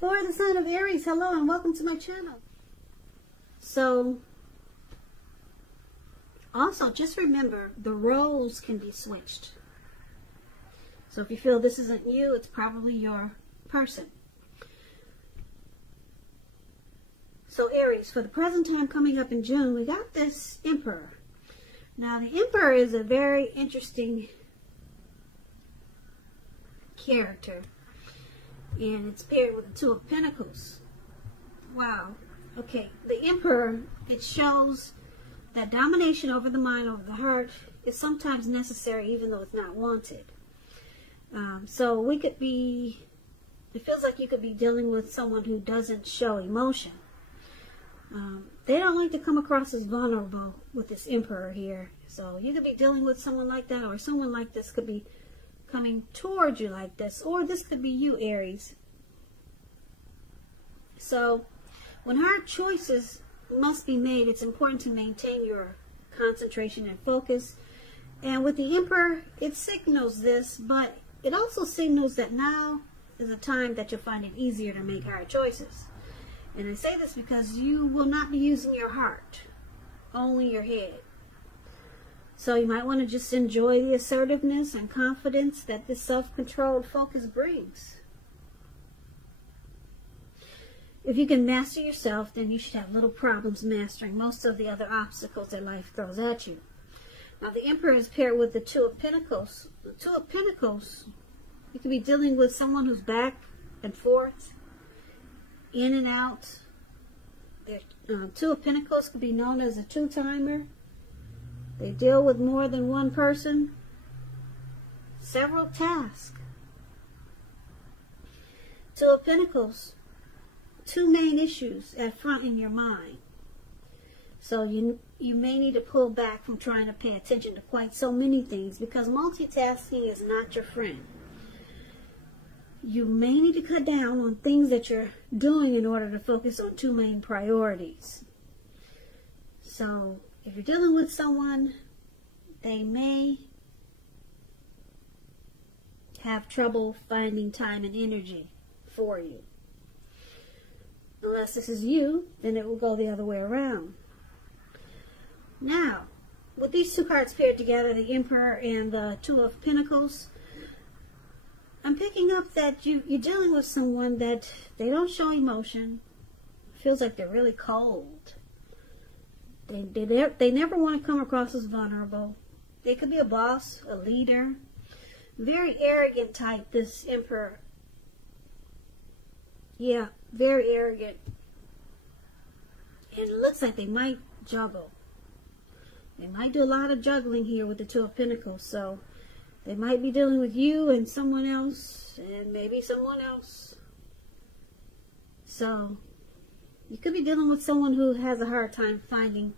For the sign of Aries, hello and welcome to my channel. So, also just remember the roles can be switched. So if you feel this isn't you, it's probably your person. So Aries, for the present time coming up in June, we got this Emperor. Now the Emperor is a very interesting character. And it's paired with the Two of Pentacles. Wow. Okay, the Emperor, it shows that domination over the mind, over the heart, is sometimes necessary even though it's not wanted. So we could be, it feels like you could be dealing with someone who doesn't show emotion. They don't like to come across as vulnerable with this Emperor here. So you could be dealing with someone like that, or someone like this could be coming towards you like this, or this could be you, Aries. So when hard choices must be made, it's important to maintain your concentration and focus. And with the Emperor, it signals this, but it also signals that now is a time that you'll find it easier to make hard choices. And I say this because you will not be using your heart, only your head. So you might want to just enjoy the assertiveness and confidence that this self-controlled focus brings. If you can master yourself, then you should have little problems mastering most of the other obstacles that life throws at you. Now the Emperor is paired with the Two of Pentacles. The Two of Pentacles, you could be dealing with someone who's back and forth, in and out. Two of Pentacles could be known as a two-timer. They deal with more than one person, several tasks. Two of Pentacles, two main issues at front in your mind. So you may need to pull back from trying to pay attention to quite so many things, because multitasking is not your friend. You may need to cut down on things that you're doing in order to focus on two main priorities. So if you're dealing with someone, they may have trouble finding time and energy for you. Unless this is you, then it will go the other way around. Now, with these two cards paired together, the Emperor and the Two of Pentacles, I'm picking up that you're dealing with someone that they don't show emotion. Feels like they're really cold. They never want to come across as vulnerable. They could be a boss, a leader. Very arrogant type, this Emperor. Yeah, very arrogant. And it looks like they might juggle. They might do a lot of juggling here with the Two of Pentacles. So they might be dealing with you and someone else, and maybe someone else. So you could be dealing with someone who has a hard time finding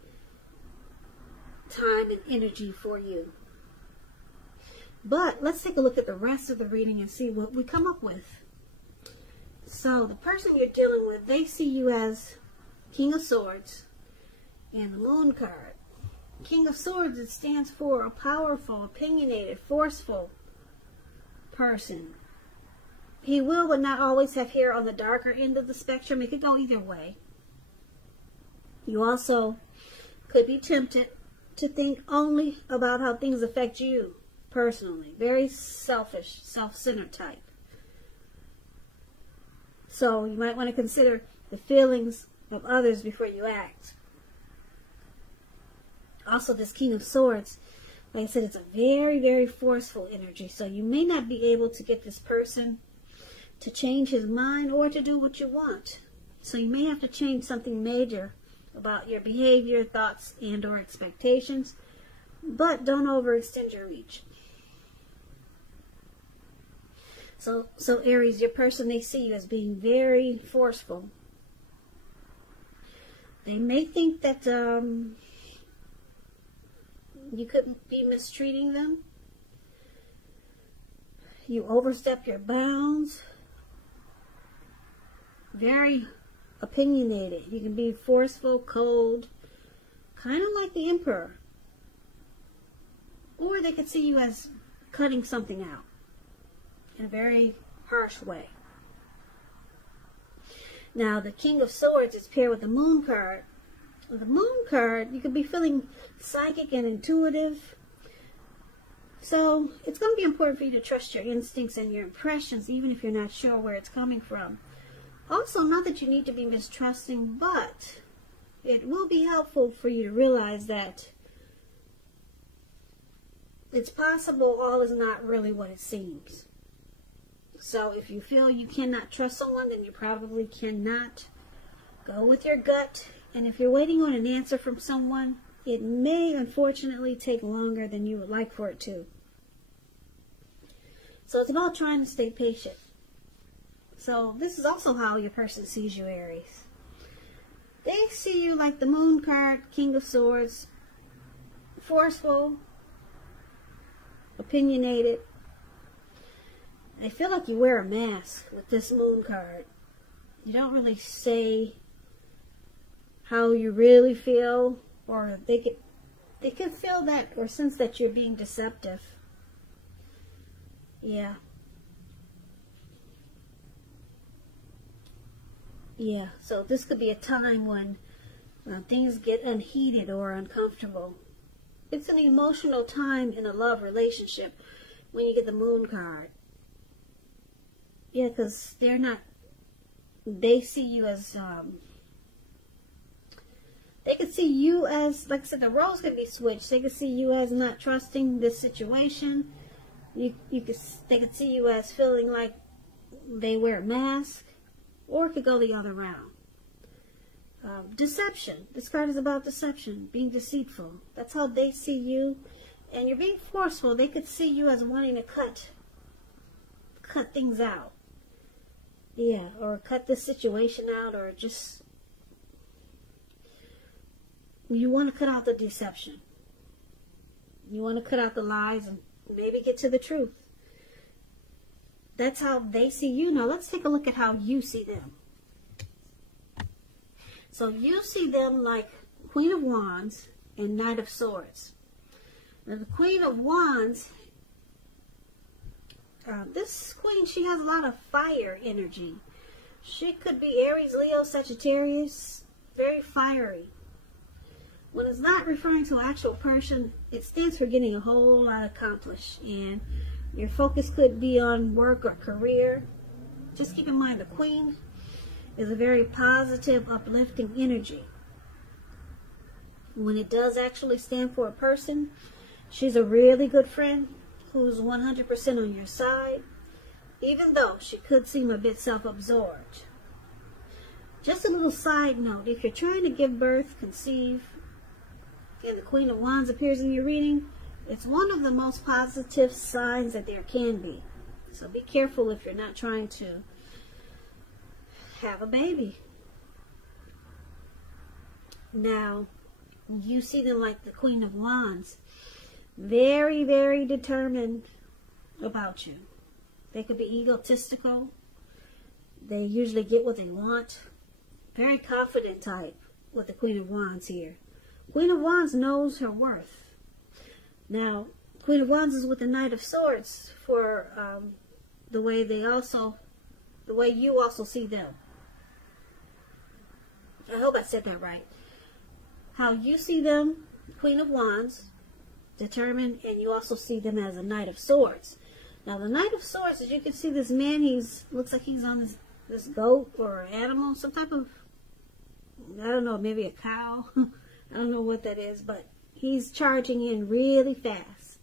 time and energy for you. But let's take a look at the rest of the reading and see what we come up with. So the person you're dealing with, they see you as King of Swords and the Moon card. King of Swords, it stands for a powerful, opinionated, forceful person. He will but not always have hair on the darker end of the spectrum. It could go either way. You also could be tempted to think only about how things affect you personally. Very selfish, self-centered type. So you might want to consider the feelings of others before you act. Also, this King of Swords, like I said, it's a very, very forceful energy. So you may not be able to get this person to change his mind or to do what you want. So you may have to change something major about your behavior, thoughts, and or expectations. But don't overextend your reach. So Aries, your person, they see you as being very forceful. They may think that you could be mistreating them. You overstep your bounds. Very opinionated. You can be forceful, cold, kind of like the Emperor. Or they could see you as cutting something out in a very harsh way. Now, the King of Swords is paired with the Moon card. The Moon card, you could be feeling psychic and intuitive. So, it's going to be important for you to trust your instincts and your impressions, even if you're not sure where it's coming from. Also, not that you need to be mistrusting, but it will be helpful for you to realize that it's possible all is not really what it seems. So if you feel you cannot trust someone, then you probably cannot. Go with your gut. And if you're waiting on an answer from someone, it may unfortunately take longer than you would like for it to. So it's about trying to stay patient. So this is also how your person sees you, Aries. They see you like the Moon card, King of Swords, forceful, opinionated. I feel like you wear a mask with this Moon card. You don't really say how you really feel, or they could feel that or sense that you're being deceptive. Yeah. Yeah, so this could be a time when things get unheated or uncomfortable. It's an emotional time in a love relationship when you get the Moon card. Yeah, because they see you as, they could see you as, like I said, the roles could be switched. They could see you as not trusting this situation. They could see you as feeling like they wear a mask, or it could go the other round. Deception. This card is about deception, being deceitful. That's how they see you. And you're being forceful. They could see you as wanting to cut things out. Yeah, or cut this situation out, or just, you want to cut out the deception. You want to cut out the lies and maybe get to the truth. That's how they see you. Now let's take a look at how you see them. So you see them like Queen of Wands and Knight of Swords. Now the Queen of Wands, this queen, she has a lot of fire energy. She could be Aries, Leo, Sagittarius, very fiery. When it's not referring to an actual person, it stands for getting a whole lot accomplished. And your focus could be on work or career. Just keep in mind the queen is a very positive, uplifting energy. When it does actually stand for a person, she's a really good friend who's 100% on your side, even though she could seem a bit self-absorbed. Just a little side note, if you're trying to give birth, conceive, and the Queen of Wands appears in your reading, it's one of the most positive signs that there can be. So be careful if you're not trying to have a baby. Now, you see them like the Queen of Wands. Very, very determined about you. They could be egotistical. They usually get what they want. Very confident type with the Queen of Wands here. Queen of Wands knows her worth. Now, Queen of Wands is with the Knight of Swords for the way you also see them. I hope I said that right. How you see them, Queen of Wands, determined, and you also see them as a Knight of Swords. Now, the Knight of Swords, as you can see, this man, looks like he's on this goat or animal, some type of, I don't know, maybe a cow. I don't know what that is, but he's charging in really fast.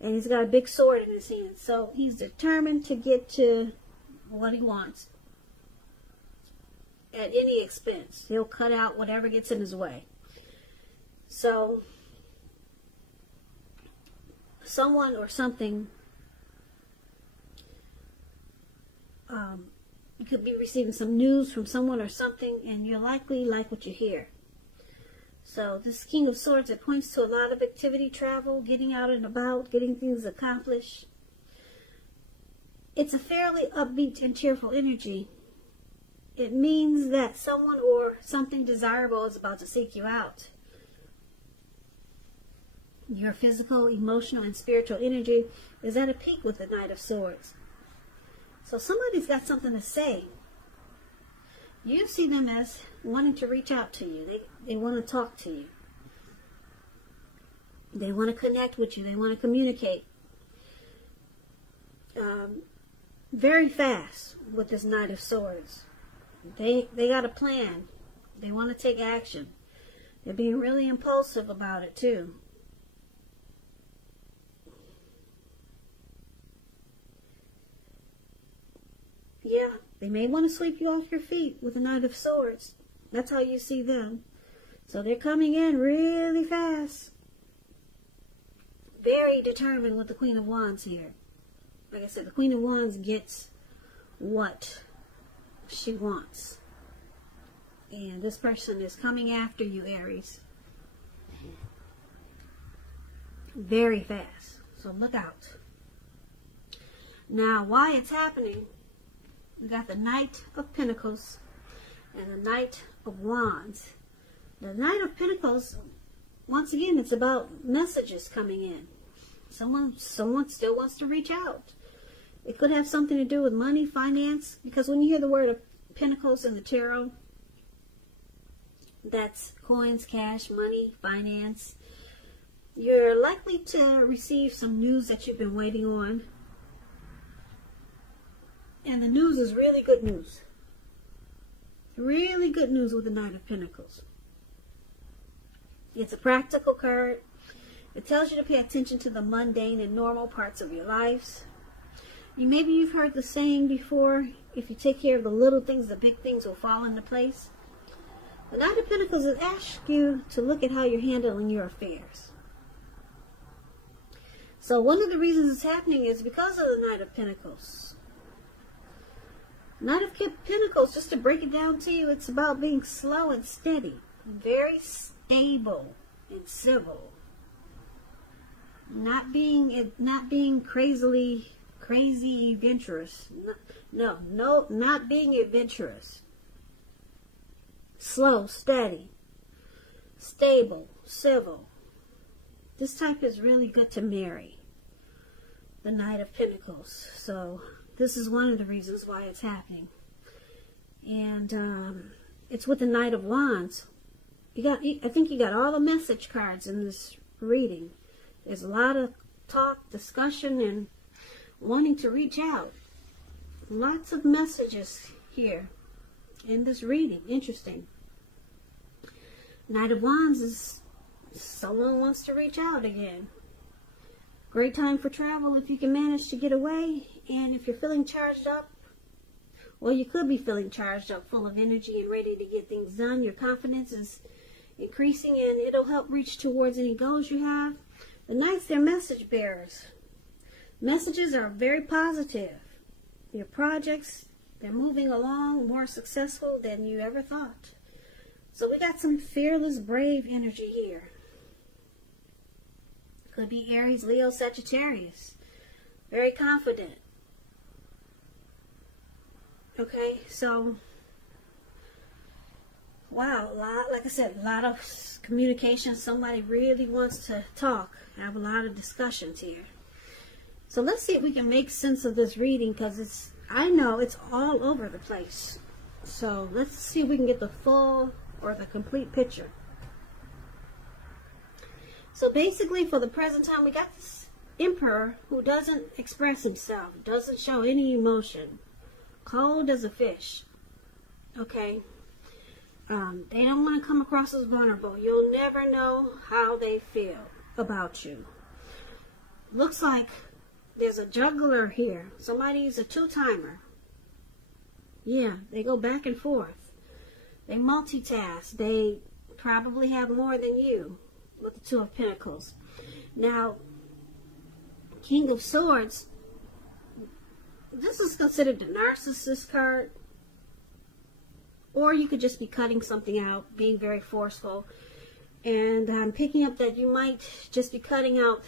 And he's got a big sword in his hand. So he's determined to get to what he wants at any expense. He'll cut out whatever gets in his way. So someone or something, you could be receiving some news from someone or something, and you'll likely like what you hear. So this King of Swords, it points to a lot of activity, travel, getting out and about, getting things accomplished. It's a fairly upbeat and cheerful energy. It means that someone or something desirable is about to seek you out. Your physical, emotional, and spiritual energy is at a peak with the Knight of Swords. So somebody's got something to say. You see them as wanting to reach out to you. They want to talk to you. They want to connect with you. They want to communicate. Very fast with this Knight of Swords. They got a plan. They want to take action. They're being really impulsive about it too. Yeah, they may want to sweep you off your feet with the Knight of Swords. That's how you see them. So they're coming in really fast. Very determined with the Queen of Wands here. Like I said, the Queen of Wands gets what she wants. And this person is coming after you, Aries. Very fast. So look out. Now, why it's happening, we got the Knight of Pentacles and the Knight of Wands. The Knight of Pentacles, once again, it's about messages coming in. Someone still wants to reach out. It could have something to do with money, finance, because when you hear the word of Pentacles in the tarot, that's coins, cash, money, finance. You're likely to receive some news that you've been waiting on. And the news is really good news. Really good news with the Knight of Pentacles. It's a practical card. It tells you to pay attention to the mundane and normal parts of your lives. Maybe you've heard the saying before, if you take care of the little things, the big things will fall into place. The Knight of Pentacles has asked you to look at how you're handling your affairs. So one of the reasons it's happening is because of the Knight of Pentacles. Knight of Pentacles, just to break it down to you, it's about being slow and steady. Very stable and civil. Not being crazy adventurous. No, not being adventurous. Slow, steady, stable, civil. This type is really good to marry. The Knight of Pentacles. So this is one of the reasons why it's happening. And it's with the Knight of Wands. I think you got all the message cards in this reading. There's a lot of talk, discussion, and wanting to reach out. Lots of messages here in this reading. Interesting. Knight of Wands is someone wants to reach out again. Great time for travel if you can manage to get away. And if you're feeling charged up, well, you could be feeling charged up, full of energy and ready to get things done. Your confidence is increasing and it'll help reach towards any goals you have. The Knights, they're message bearers. Messages are very positive. Your projects, they're moving along more successful than you ever thought. So we got some fearless, brave energy here. Could be Aries, Leo, Sagittarius. Very confident. Okay, so, wow, like I said, a lot of communication. Somebody really wants to talk, have a lot of discussions here. So let's see if we can make sense of this reading, because I know it's all over the place. So let's see if we can get the full or the complete picture. So basically, for the present time, we got this Emperor who doesn't express himself, doesn't show any emotion, cold as a fish. Okay, they don't want to come across as vulnerable. You'll never know how they feel about you. Looks like there's a juggler here. Somebody's a two-timer. Yeah, they go back and forth. They multitask. They probably have more than you with the Two of Pentacles. Now, King of Swords, this is considered the narcissist card. Or you could just be cutting something out, being very forceful. And I'm picking up that you might just be cutting out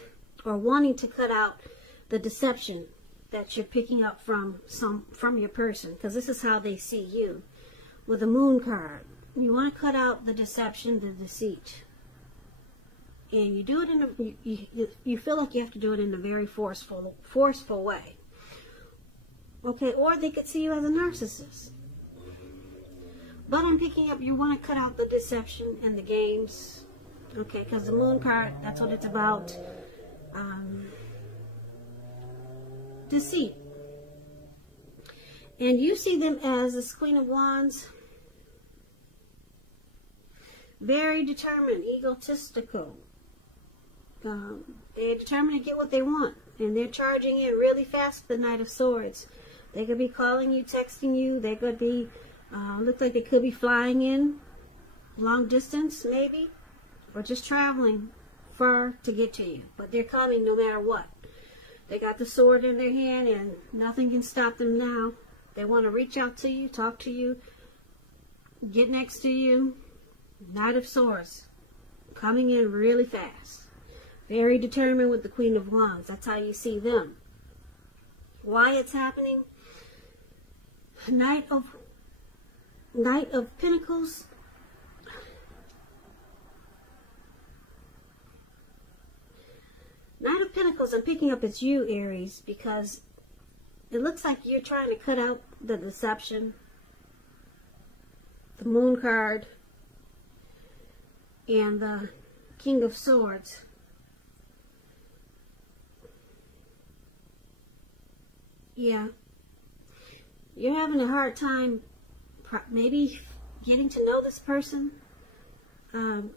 or wanting to cut out the deception that you're picking up from your person, because this is how they see you. With the Moon card, you want to cut out the deception, the deceit. And you do it in a, you feel like you have to do it in a very forceful way. Okay, or they could see you as a narcissist. But I'm picking up, you want to cut out the deception and the games. Okay, because the moon card, that's what it's about. Deceit. And you see them as this Queen of Wands. Very determined, egotistical. They're determined to get what they want. And they're charging in really fast, the Knight of Swords. They could be calling you, texting you. They could be, look like they could be flying in. Long distance, maybe. Or just traveling far to get to you. But they're coming no matter what. They got the sword in their hand and nothing can stop them now. They want to reach out to you, talk to you, get next to you. Knight of Swords. Coming in really fast. Very determined with the Queen of Wands. That's how you see them. Why it's happening? Knight of Pentacles. Knight of Pentacles, I'm picking up it's you, Aries, because it looks like you're trying to cut out the deception. The Moon card. And the King of Swords. Yeah. You're having a hard time maybe getting to know this person.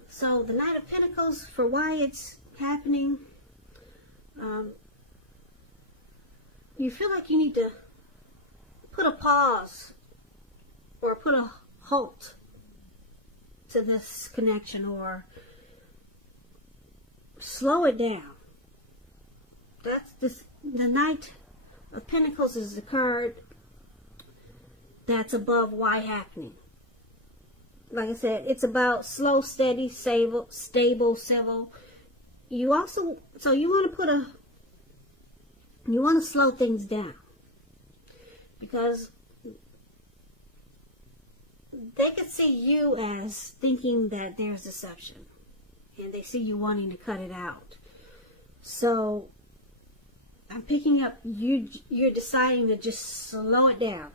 So the Knight of Pentacles, for why it's happening, you feel like you need to put a pause or put a halt to this connection, or slow it down. That's the Knight of Pentacles is the card that's above why happening. Like I said, it's about slow, steady, stable, civil. You also, so you want to slow things down, because they could see you as thinking that there's deception, and they see you wanting to cut it out. So I'm picking up you're deciding to just slow it down.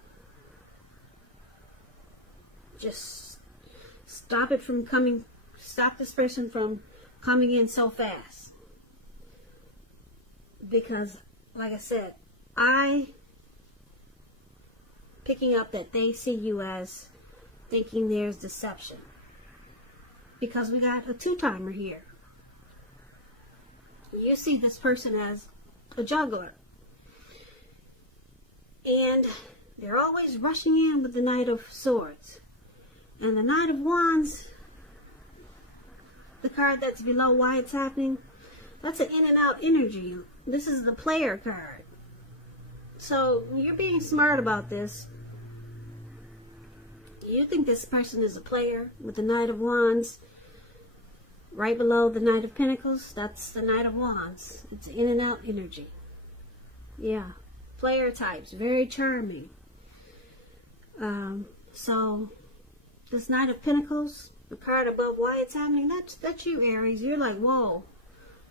Just stop it from coming, stop this person from coming in so fast. Because, like I said, picking up that they see you as thinking there's deception. Because we got a two-timer here. You see this person as a juggler. And they're always rushing in with the Knight of Swords. And the Knight of Wands, the card that's below why it's happening, that's an in and out energy. This is the player card. So you're being smart about this. You think this person is a player with the Knight of Wands. Right below the Knight of Pentacles, that's the Knight of Wands. It's in and out energy. Yeah. Player types. Very charming. So, this Knight of Pentacles, the card above why it's happening, that's you, Aries. You're like, whoa,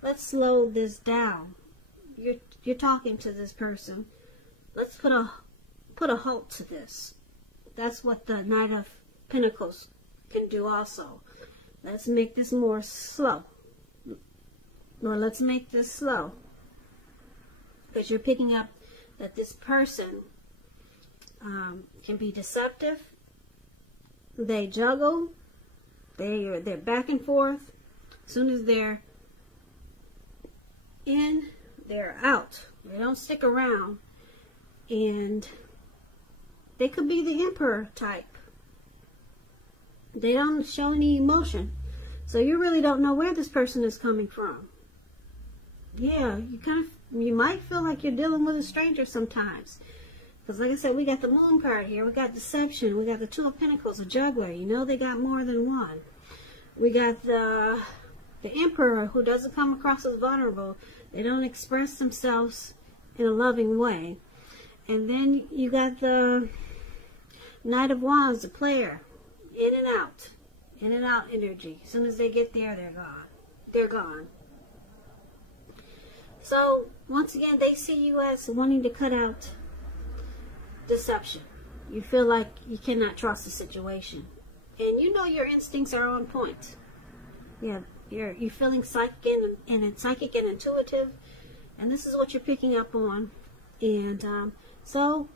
let's slow this down. You're talking to this person. Let's put a halt to this. That's what the Knight of Pentacles can do also. Let's make this more slow. Or let's make this slow. Because you're picking up that this person can be deceptive. They juggle. They're back and forth. As soon as they're in, they're out. They don't stick around. And they could be the Emperor type. They don't show any emotion. So you really don't know where this person is coming from. Yeah, you might feel like you're dealing with a stranger sometimes. Because like I said, we got the Moon card here. We got deception. We got the Two of Pentacles, a juggler. You know they got more than one. We got the Emperor, who doesn't come across as vulnerable. They don't express themselves in a loving way. And then you got the Knight of Wands, the player. In and out. In and out energy. As soon as they get there, they're gone. They're gone. So, once again, they see you as wanting to cut out deception. You feel like you cannot trust the situation. and you know your instincts are on point. Yeah, you're feeling psychic and intuitive, and this is what you're picking up on. And so,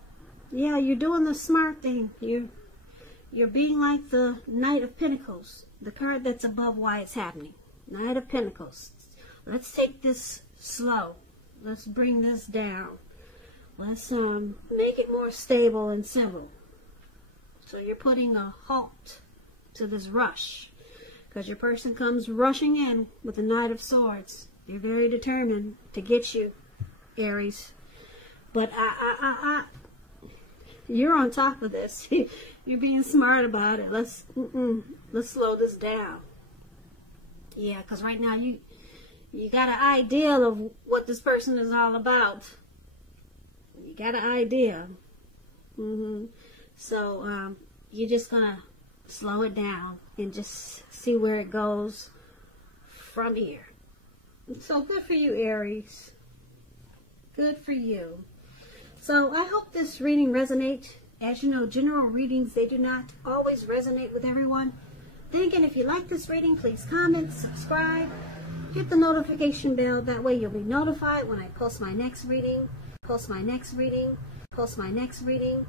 yeah, you're doing the smart thing. You're being like the Knight of Pentacles, the card that's above why it's happening. Knight of Pentacles. Let's take this slow. Let's bring this down. Let's make it more stable and civil. So you're putting a halt to this rush, because your person comes rushing in with the Knight of Swords. They're very determined to get you, Aries. But you're on top of this. You're being smart about it. Let's slow this down. Yeah, because right now you got an idea of what this person is all about. You got an idea. So you're just gonna slow it down and just see where it goes from here. So good for you, Aries. Good for you. So I hope this reading resonates. As you know, general readings, they do not always resonate with everyone. Then again, if you like this reading, please comment, subscribe, hit the notification bell. That way you'll be notified when I post my next reading, post my next reading, post my next reading.